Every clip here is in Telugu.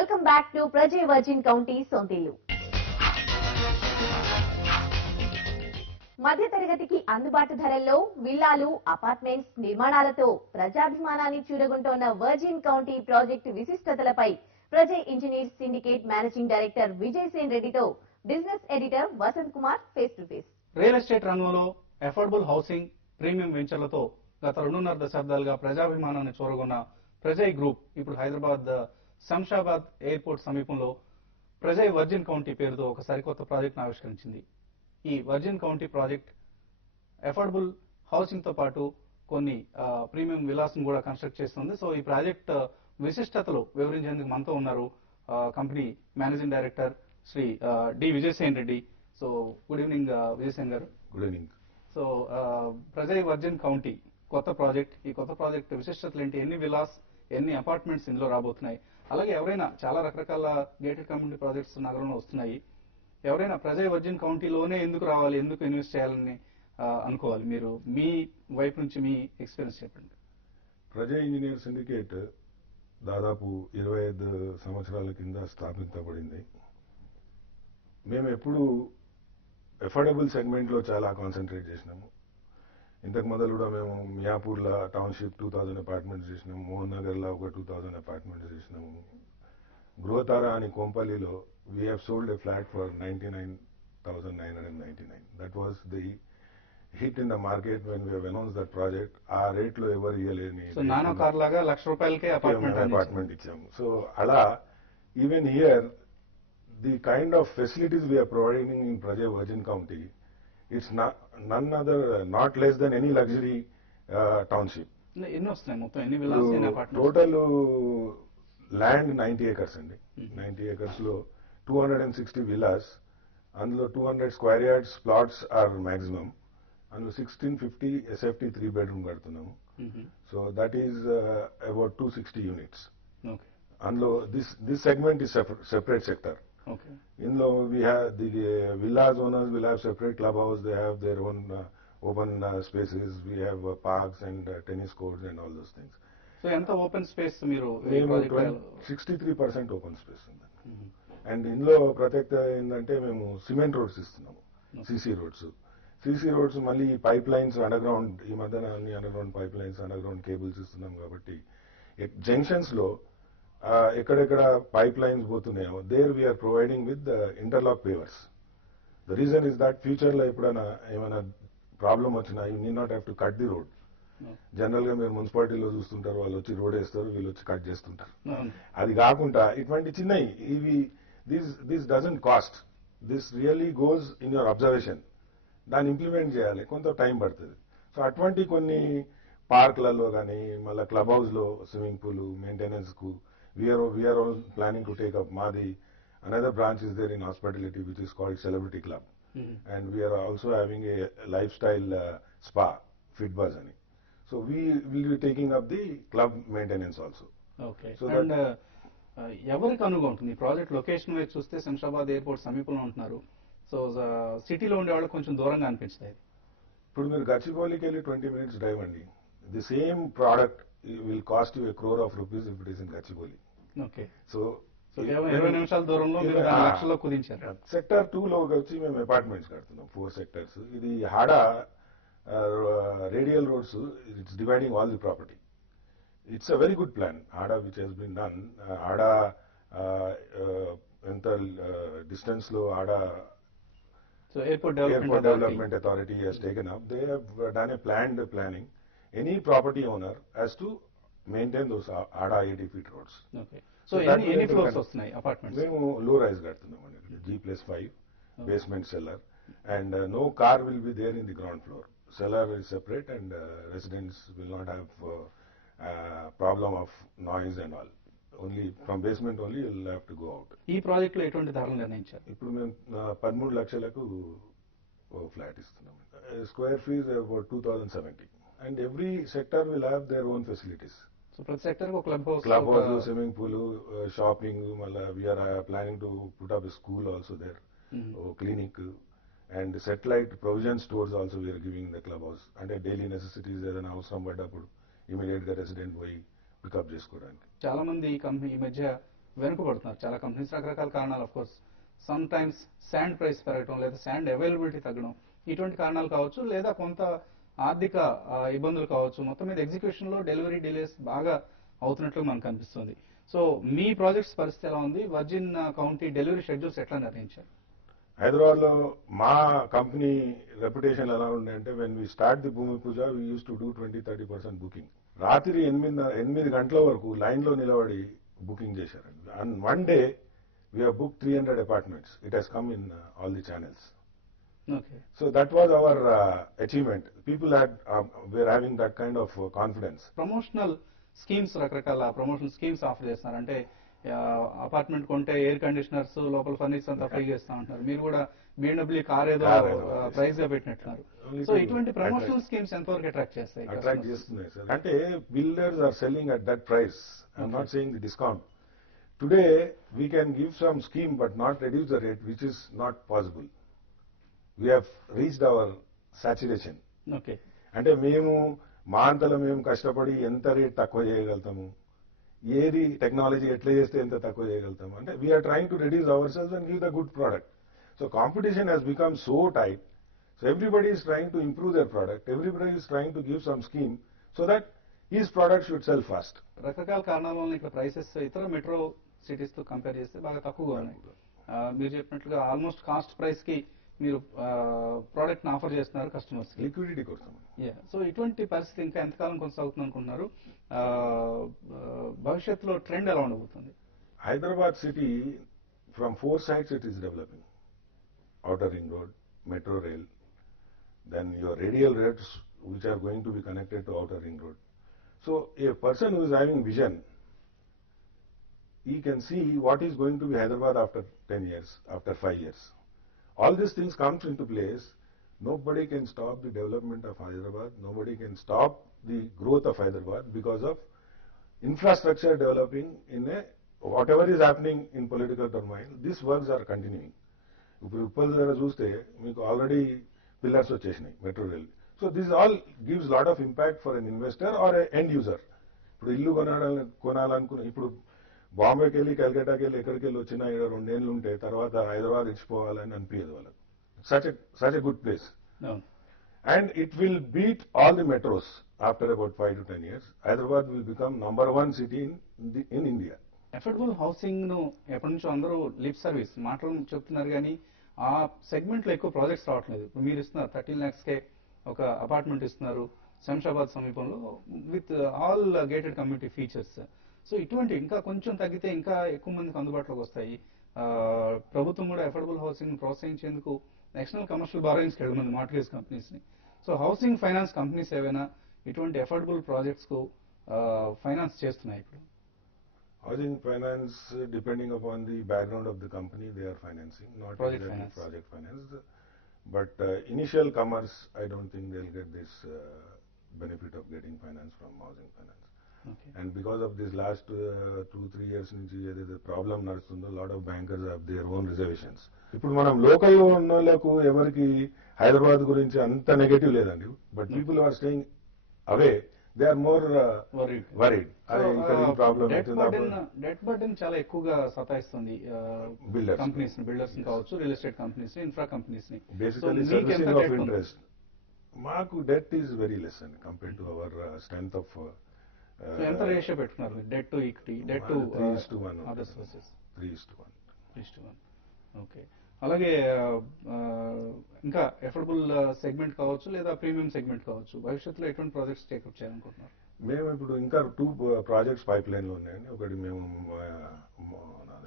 Welcome back to Prajay Virgin County సొంతిల్లు. మధ్యతరగతికి అందుబాటు ధరల్లో విల్లాలు, అపార్ట్మెంట్స్ నిర్మాణాలతో ప్రజాభిమానాన్ని చూరగొంటోన్న వర్జిన్ కౌంటీ ప్రాజెక్టు విశిష్టతలపై Prajay engineers syndicate managing director Vijay Sen రెడ్డితో business editor Vasanth Kumar face to face. Real estate రంగంలో అఫోర్డబుల్ హౌసింగ్, ప్రీమియం వెంచర్లతో గత 2.5 దశాబ్దాలుగా ప్రజాభిమానాన్ని చూరగొన్న ప్రజయ్ గ్రూప్ ఇప్పుడు హైదరాబాద్ శంషాబాద్ ఎయిర్పోర్ట్ సమీపంలో ప్రజయ్ వర్జిన్ కౌంటీ పేరుతో ఒక సరికొత్త ప్రాజెక్టును ఆవిష్కరించింది. ఈ virgin county project affordable housing తో పాటు కొన్ని ప్రీమియం విలాస్ కూడా కన్స్ట్రక్ట్ చేస్తుంది. సో ఈ ప్రాజెక్ట్ విశిష్టతలు వివరించేందుకు మనతో ఉన్నారు company managing director Shri D Vijayasen Reddy. So good evening Vijayasen గారు. Good evening. So Prajay Virgin County కొత్త ప్రాజెక్ట్, ఈ కొత్త ప్రాజెక్ట్ విశిష్టతలు ఏంటి, ఎన్ని విలాస్, ఎన్ని అపార్ట్మెంట్స్ ఇందులో రాబోతున్నాయి, అలాగే ఎవరైనా చాలా రకరకాల గేటెడ్ కమ్యూనిటీ ప్రాజెక్ట్స్ నగరంలో వస్తున్నాయి, ఎవరైనా ప్రజయ్ వర్జిన్ కౌంటీలోనే ఎందుకు రావాలి, ఎందుకు ఇన్వెస్ట్ చేయాలని అనుకోవాలి, మీరు మీ వైపు నుంచి మీ ఎక్స్పీరియన్స్ చెప్పండి. ప్రజయ్ ఇంజనీర్ సిండికేట్ దాదాపు 25 సంవత్సరాల కింద స్థాపించబడింది. మేము ఎప్పుడు అఫోర్డబుల్ సెగ్మెంట్లో చాలా కాన్సన్ట్రేట్ చేసినాము. ఇంతకు మొదలు కూడా మేము మియాపూర్లో టౌన్షిప్ 2000 అపార్ట్మెంట్స్ చేసినాము, మోహన్ నగర్లో ఒక 2000 అపార్ట్మెంట్స్ చేసినాము. గృహతారా అని కొంపల్లిలో we have sold a flat for 99,999. That was the hit in the market when we announce that project. ఆ రేట్లో ఎవరు ఇవ్వలేని నానో కార్ లాగా ₹1,00,000 అపార్ట్మెంట్ ఇచ్చాము. సో అలా even here the kind of facilities we are providing in Prajay Virgin County, it's none other, not less than any luxury township. ఎన్ని వస్తున్నాయి మొత్తం, ఎన్ని విలాస్, ఎన్ని అపార్ట్మెంట్స్? టోటల్ ల్యాండ్ 90 acres అండి. 90 acres లో 260 villas, అందులో 200 square yards plots are maximum. అందులో 1650 SFT 3 bedroom కడుతున్నాము. So that is about 260 units. అందులో this segment is separate sector. In law, we have the villas owners will have separate clubhouse. They have their own open spaces. We have parks and tennis courts and all those things. So, enta open space మీరు 63% open space ఉంది. And ఇందులో ప్రత్యేకత ఏంటంటే మేము సిమెంట్ రోడ్స్ ఇస్తున్నాము, సిసి రోడ్స్. సిసి రోడ్స్ మళ్ళీ పైప్ లైన్స్ అండర్ గ్రౌండ్, ఈ మధ్యన అన్ని underground pipelines, underground cables ఇస్తున్నాం కాబట్టి జంక్షన్స్ లో ఎక్కడెక్కడ పైప్ లైన్స్ పోతున్నాయో there we are providing with interlock pavers. The reason is that future లో ఎప్పుడైనా ఏమైనా ప్రాబ్లం వచ్చినా you need not have to cut the road. General గా మీరు మున్సిపాలిటీలో చూస్తుంటారు, వాళ్ళు వచ్చి రోడ్ వేస్తారు, వీళ్ళు వచ్చి కట్ చేస్తుంటారు. అది కాకుండా ఇటువంటి చిన్నవి ఇవి this doesn't cost, this really goes in your observation. దాన్ని ఇంప్లిమెంట్ చేయాలి, కొంత టైం పడుతుంది. సో అటువంటి కొన్ని పార్క్లలో కానీ మళ్ళీ క్లబ్ హౌస్ లో స్విమ్మింగ్ పూల్ మెయింటెనెన్స్ కు we are all planning to take up another branch is there in hospitality which is called Celebrity Club. And we are also having a lifestyle spa, Fitbuzz ani. So we will be taking up the club maintenance also. Okay. So and ఎవరికి అనువుగా ఉంటుంది ఈ ప్రాజెక్ట్? లొకేషన్ వైపు చూస్తే శంషాబాద్ ఎయిర్పోర్ట్ సమీపంలో ఉంటున్నారు. సో సిటీలో ఉండే వాళ్ళకి కొంచెం దూరంగా అనిపిస్తుంది. ఇప్పుడు మీరు గచ్చిబౌలికి వెళ్ళి 20 minutes డ్రైవ్ అండి. The same product will cost you ₹1 crore if it is in Gachibowli. Okay. So 20 నిమిషాల దూరంలో మీరు 4 లక్షల్లో కుదించారు. సెక్టర్ 2 లో వచ్చి మేము అపార్ట్మెంట్స్ కడుతున్నాం, 4 sectors. ఇది HADA radial roads, it's dividing all the property. It's a very good plan HADA which has been done. HADA ఎంత డిస్టెన్స్ లో HADA airport development authority has taken up. They have done a planned planning. Any property owner has to maintain those ADA 80 feet roads. Okay. So any floors వస్తున్నాయి అపార్ట్మెంట్స్? మేము లో రైజ్ కడుతున్నాం అండి, G+5 basement cellar, and no car will be there in the ground floor. Cellar is separate and residents will not have problem of noise and all. Only from basement only you will have to go out. ఈ ప్రాజెక్ట్ లో ఎటువంటి ధరలు నిర్ణయించారు? ఇప్పుడు మేము 13 లక్షలకు ఫ్లాట్ ఇస్తున్నాం. Square feet about 2070. And every sector will have their own facilities. So ప్రతి సెక్టర్ ఒక clubhouse, swimming pool, shopping, మళ్ళీ we are planning to put up a school also there, clinic and satellite provision stores also we are giving the clubhouse. అంటే డైలీ నెసెసిటీస్ ఏదైనా అవసరం పడ్డప్పుడు ఇమీడియట్ గా రెసిడెంట్ పోయి పికప్ చేసుకోవడానికి. చాలా మంది ఈ కంపెనీ ఈ మధ్య వెనుకబడుతున్నారు చాలా కంపెనీస్ రకరకాల కారణాలు. Of course some times sand price పెరగడం లేదా శాండ్ అవైలబిలిటీ తగ్గడం ఇటువంటి కారణాలు కావచ్చు, లేదా కొంత ఆర్థిక ఇబ్బందులు కావచ్చు. మొత్తం మీద ఎగ్జిక్యూషన్ లో డెలివరీ డిలేస్ బాగా అవుతున్నట్లు మనకు కనిపిస్తుంది. సో మీ ప్రాజెక్ట్స్ పరిస్థితి ఎలా ఉంది? వర్జిన్ కౌంటీ డెలివరీ షెడ్యూల్స్ ఎట్లా నిర్ణయించారు? హైదరాబాద్ లో మా కంపెనీ రెప్యుటేషన్ ఎలా ఉండే అంటే when we start the bhoomi puja we use to do 20-30% booking. రాత్రి 8 గంటల వరకు లైన్ లో నిలబడి బుకింగ్ చేశారండి. And one day we have book 300 apartments. It has come in all the channels. Okay. So that was our achievement. People were having that kind of confidence. Promotional schemes రకరకాల ప్రమోషనల్ స్కీమ్స్ ఆఫర్ చేస్తున్నారు. అంటే అపార్ట్మెంట్ కొంటే ఎయిర్ కండిషనర్స్ లోపల ఫర్నిచర్ అంతా ఫ్రీగా ఇస్తా ఉంటున్నారు. మీరు కూడా BMW కార్ ఏదో ప్రైజ్ గా పెట్టినట్టున్నారు. సో ఇటువంటి ప్రమోషనల్ స్కీమ్స్ ఎంతవరకు అట్రాక్ట్ చేస్తాయి? అట్రాక్ట్ చేస్తున్నాయి సార్. అంటే builders are selling at that price. I'm not saying the discount. Today we can give some scheme but not reduce the rate, which is not possible. We have reached our saturation. Okay. అంటే మేము మా అంతలో మేము కష్టపడి ఎంత రేట్ తక్కువ చేయగలుగుతాము, ఏది టెక్నాలజీ ఎట్లా చేస్తే ఎంత తక్కువ చేయగలుగుతాము అంటే we're trying to reduce our sales and give the good product. So competition has become so tight. So everybody is trying to improve their product. Everybody is trying to give some scheme so that is product should sell fast. రకరకాల కారణాల వల్ల ఇక్కడ ప్రైసెస్ ఇతర మెట్రో సిటీస్ తో కంపేర్ చేస్తే బాగా తక్కువగా ఉన్నాయి. మీరు చెప్పినట్లుగా ఆల్మోస్ట్ కాస్ట్ ప్రైస్ కి మీరు ప్రోడక్ట్ ని ఆఫర్ చేస్తున్నారు కస్టమర్స్ కి. లిక్విడిటీ కోసం. సో ఇటువంటి పరిస్థితి ఇంకా ఎంతకాలం కొనసాగుతుంది అనుకుంటున్నారు? భవిష్యత్తులో ట్రెండ్ ఎలా ఉండబోతుంది? Hyderabad city from 4 sides it is developing. Outer Ring Road, Metro Rail, then your radial roads which are going to be connected to Outer Ring Road. So a person who is having vision, he can see what is going to be Hyderabad after 10 years, after 5 years. All these things comes into place. Nobody can stop the development of Hyderabad. Nobody can stop the growth of Hyderabad because of infrastructure developing in a whatever is happening in political turmoil. These works are continuing. ఇప్పుడు ఉప్పల్ దగ్గర చూస్తే మీకు ఆల్రెడీ పిల్లర్స్ వచ్చేసినాయి metro rail. So this all gives lot of impact for an investor or end user. ఇప్పుడు ఇల్లు కొనాలనుకున్న ఇప్పుడు బాంబేకి వెళ్ళి కలకట్టాకి వెళ్ళి ఎక్కడికి వెళ్ళి వచ్చినా ఇక్కడ 2 ఏళ్ళు ఉంటే తర్వాత హైదరాబాద్ ఇచ్చిపోవాలని అనిపించదు వాళ్ళకి. Such a good place. And it will beat all the metros after about 5 to 10 years. Hyderabad will become number 1 city in India. Affordable housing ను ఎప్పటి నుంచో అందరూ లిప్ సర్వీస్ మాటలు చెప్తున్నారు, కానీ ఆ సెగ్మెంట్ లో ఎక్కువ ప్రాజెక్ట్స్ రావట్లేదు. ఇప్పుడు మీరు ఇస్తున్నారు 13 lakhs ఒక అపార్ట్మెంట్ ఇస్తున్నారు శంషాబాద్ సమీపంలో with all gated community features. So ఇటువంటి ఇంకా కొంచెం తగ్గితే ఇంకా ఎక్కువ మందికి అందుబాటులోకి వస్తాయి. ప్రభుత్వం కూడా అఫోర్డబుల్ హౌసింగ్ ప్రోత్సహించేందుకు నేషనల్ కమర్షియల్ బారోయింగ్స్ కి వెళ్ళమంది మార్గేజ్ కంపెనీస్ ని. సో హౌసింగ్ ఫైనాన్స్ కంపెనీస్ ఏవైనా ఇటువంటి అఫోర్డబుల్ ప్రాజెక్ట్స్ కు ఫైనాన్స్ చేస్తున్నాయి ఇప్పుడు? Housing finance, depending upon the background of the company, they are financing, not Project exactly finance. project finance. But initial comers, I don't think they'll get this benefit of getting finance from housing finance. Okay. And because of this last 2-3 years నుంచి ఏదైతే ప్రాబ్లం నడుస్తుందో, lot of bankers have their own reservations. ఇప్పుడు మనం లోకల్ లో ఉన్న వాళ్ళకు ఎవరికి హైదరాబాద్ గురించి అంత నెగటివ్ లేదండి. But people are staying away. They are more worried. Debt burden చాలా ఎక్కువగా సతాయిస్తుంది కంపెనీస్ ని, బిల్డర్స్ ని కావచ్చు, రియల్ ఎస్టేట్ కంపెనీస్ ని, ఇన్ఫ్రా కంపెనీస్ ని. Basically servicing of interest. మాకు డెట్ ఈస్ వెరీ లెస్ అండి compared to our strength of. ఎంత రేషియో పెట్టుకున్నారు debt to equity, debt to 3:1 other sources? 3:1. 3:1. Okay. అలాగే ఇంకా అఫోర్డబుల్ సెగ్మెంట్ కావచ్చు లేదా ప్రీమియం సెగ్మెంట్ కావచ్చు, భవిష్యత్తులో ఎటువంటి ప్రాజెక్ట్స్ టేకప్ చేయాలనుకుంటున్నారు? మేము ఇప్పుడు ఇంకా 2 ప్రాజెక్ట్స్ పైప్ లైన్ లో ఉన్నాయండి. ఒకటి మేము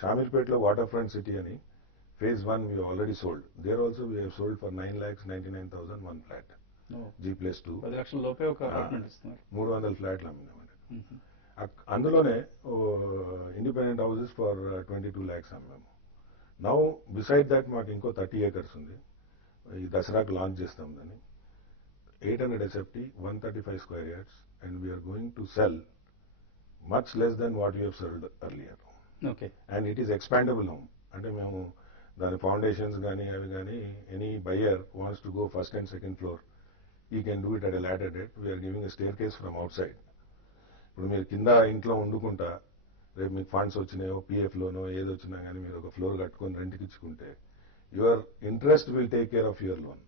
షామీర్పేటలో వాటర్ ఫ్రంట్ సిటీ అని phase 1 we already sold. There also we have sold for 9,99,000 one flat. G+2. 10 లక్షల లోపే ఒక అపార్ట్మెంట్ ఇస్తున్నారు. 300 ఫ్లాట్లు అమ్మినామండి. అందులోనే ఇండిపెండెంట్ హౌసెస్ ఫర్ 22 lakhs అమ్మాము. నౌ బిసైడ్ దాట్ మాకు ఇంకో 30 acres ఉంది. ఈ దసరాకు లాంచ్ చేస్తాం దాన్ని. 800 SFT, 135 square yards, and we are going to sell much less than what we have sold earlier. Okay. And it is expandable home. అంటే మేము దాని ఫౌండేషన్స్ కానీ అవి కానీ any buyer wants to go first and second floor, he can do it at a later date. We are giving a staircase from outside. ఇప్పుడు మీరు కింద ఇంట్లో వండుకుంటా రేపు మీకు ఫండ్స్ వచ్చినాయో పిఎఫ్ లోనో ఏది వచ్చినా కానీ మీరు ఒక ఫ్లోర్ కట్టుకొని రెంట్కి ఇచ్చుకుంటే your interest will take care of your loan,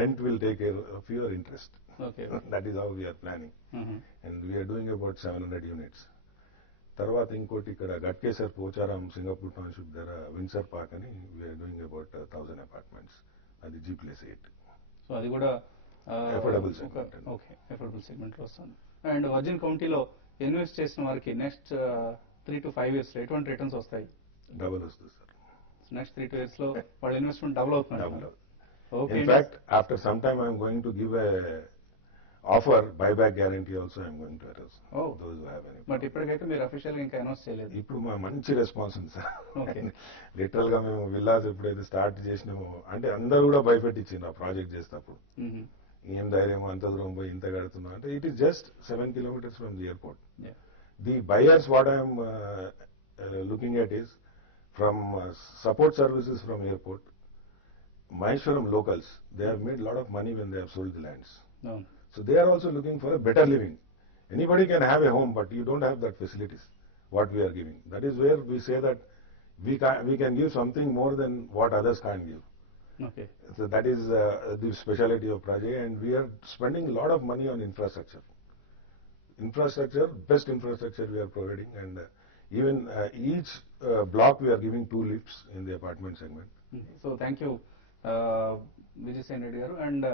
rent will take care of your interest. That is how we're planning and we're doing about 700 units. తర్వాత ఇంకోటి ఇక్కడ గట్కేసర్ పోచారం సింగపూర్ టౌన్షిప్ దగ్గర విన్సర్ పార్క్ అని వీఆర్ డూయింగ్ అబౌట్ 1000 అపార్ట్మెంట్స్. అది G+8. సో అది కూడా affordable segment. Okay, affordable segment లో వస్తుంది. అండ్ వర్జిన్ కౌంటీలో ఇన్వెస్ట్ చేసిన వారికి నెక్స్ట్ 3 to 5 years ఎటువంటి రిటర్న్స్ వస్తాయి? డబుల్ వస్తుంది సార్. నెక్స్ట్ 3 to 2 years లో వాళ్ళ ఇన్వెస్ట్మెంట్ డబుల్ అవుతుంది. Okay. In fact, after some time, I am going to give a offer buyback guarantee also. I am going to address those who have any. But ఇప్పటికైతే మీరు అఫీషియల్ గా ఇంకా అనౌన్స్ చేయలేదు. ఇప్పుడు మా మంచి రెస్పాన్స్ ఉంది సార్. ఓకే, లిటరల్ గా మేము విల్లాస్ ఎప్పుడైతే స్టార్ట్ చేసినామో అంటే అందరూ కూడా భయపెట్టించింది ఆ ప్రాజెక్ట్ చేసినప్పుడు. ఏం ధైర్యం అంత దూరం పోయి ఇంత కడుతున్నా అంటే it is just 7 kilometers from the airport. The buyers what I am looking at is from support services from airport, Maheshwaram locals, they have made a lot of money when they have sold the lands. So they are also looking for a better living. Anybody can have a home, but you don't have that facilities what we are giving. That is where we say that we can give something more than what others can't give. Okay. So that is the speciality of Prajay, and we are spending a lot of money on infrastructure. Best infrastructure we are providing, and even each block we are giving 2 lifts in the apartment segment. So thank you Vijay Sen Reddy గారు. అండ్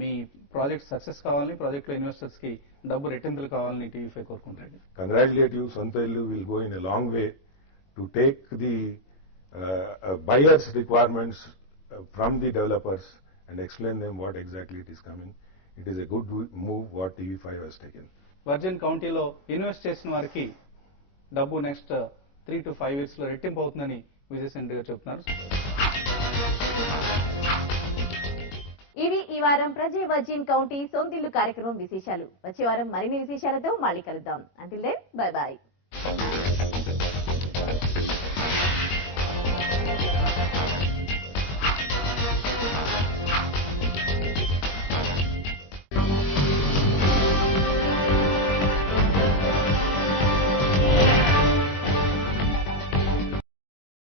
మీ ప్రాజెక్ట్ సక్సెస్ కావాలని, ప్రాజెక్ట్ లో ఇన్వెస్టర్స్ కి డబ్బు రెట్టింపులు కావాలని TV5 కోరుకుంటారు. Congratulate you. Santa Illu will go in a long way to take the buyers' requirements from the developers and explain them what exactly it is coming. It is a good move what TV5 has taken. Virgin కౌంటీలో ఇన్వెస్ట్ చేసిన వారికి డబ్బు నెక్స్ట్ 3 to 5 years లో రెట్టింపు అవుతుందని విజయసేన్ రెడ్డి గారు చెప్తున్నారు. ఇవి ఈ వారం ప్రజే వర్జిన్ కౌంటీ సొంతిల్లు కార్యక్రమం విశేషాలు. వచ్చే వారం మరిన్ని విశేషాలతో మళ్ళీ కలుద్దాం. Until then bye by.